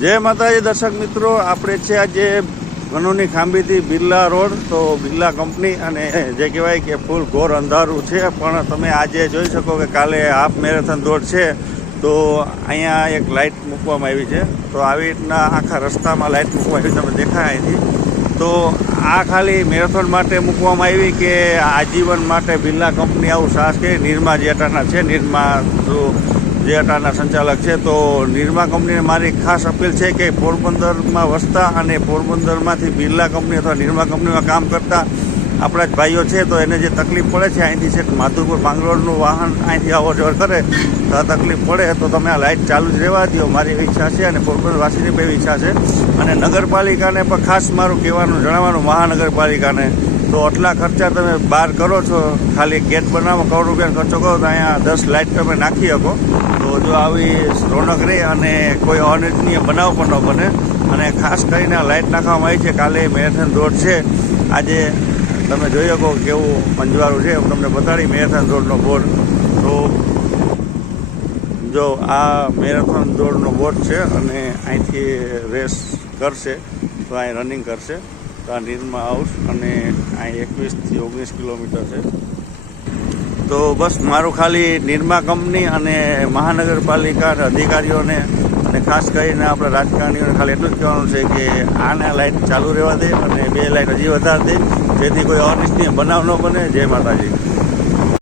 જય માતાજી દર્શક મિત્રો, આપણે છે આજે ગનુની ખાંભીથી બિરલા રોડ, તો બિરલા કંપની અને જે કહેવાય કે ફૂલ ઘોર અંધારું છે, પણ તમે આજે જોઈ શકો કે કાલે હાફ મેરેથોન દોડ છે, તો અહીંયા એક લાઇટ મૂકવામાં આવી છે. તો આવી રીતના આખા રસ્તામાં લાઇટ મૂકવામાં આવી, તમે દેખાય અહીંથી. તો આ ખાલી મેરેથોન માટે મૂકવામાં આવી કે આજીવન માટે બિરલા કંપની આવું સાહસ કે નિરમા જેટાના છે, નિરમા જો સંચાલક છે, તો નિરમા કંપનીને મારી ખાસ અપીલ છે કે પોરબંદરમાં વસતા અને પોરબંદરમાંથી બિરલા કંપની અથવા નિરમા કંપનીમાં કામ કરતા આપણા જ ભાઈઓ છે, તો એને જે તકલીફ પડે છે, અહીંથી છે માધુપુર માંગરોળનું વાહન અહીંથી અવર જવર કરે, તો આ તકલીફ પડે, તો તમે આ લાઇટ ચાલુ જ રહેવા દો મારી ઈચ્છા છે અને પોરબંદરવાસીની પણ ઈચ્છા છે. અને નગરપાલિકાને પણ ખાસ મારું કહેવાનું જણાવવાનું, મહાનગરપાલિકાને. તો આટલા ખર્ચા તમે બહાર કરો છો, ખાલી ગેટ બનાવો, કરોડ રૂપિયાનો ખર્ચો કરો, તો અહીંયા દસ લાઇટ તમે નાખી શકો. જો આવી રોનક રહે અને કોઈ અનિચ્છનીય બનાવ પણ ન બને. અને ખાસ કરીને લાઇટ નાખવામાં આવી છે. કાલે મેરેથોન રોડ છે. આજે તમે જોઈ શકો કેવું મંજવારું છે. હું તમને બતાડી મેરેથોન રોડનો બોર્ડ. તો જો આ મેરેથોન દોડનો બોર્ડ છે અને અહીંથી રેસ કરશે. તો અહીં રનિંગ કરશે. તો આ નિરમા હાઉસ અને અહીં એકવીસથી ઓગણીસ કિલોમીટર છે. તો બસ મારું ખાલી નિરમા કંપની અને મહાનગરપાલિકા અધિકારીઓને અને ખાસ કરીને આપણા રાજકારણીઓને ખાલી એટલું જ કહેવાનું છે કે આને લાઇટ ચાલુ રહેવા દે અને બે લાઇટ હજી વધારે દે, જેથી કોઈ અનિચ્છનીય બનાવ ન બને. જય માતાજી.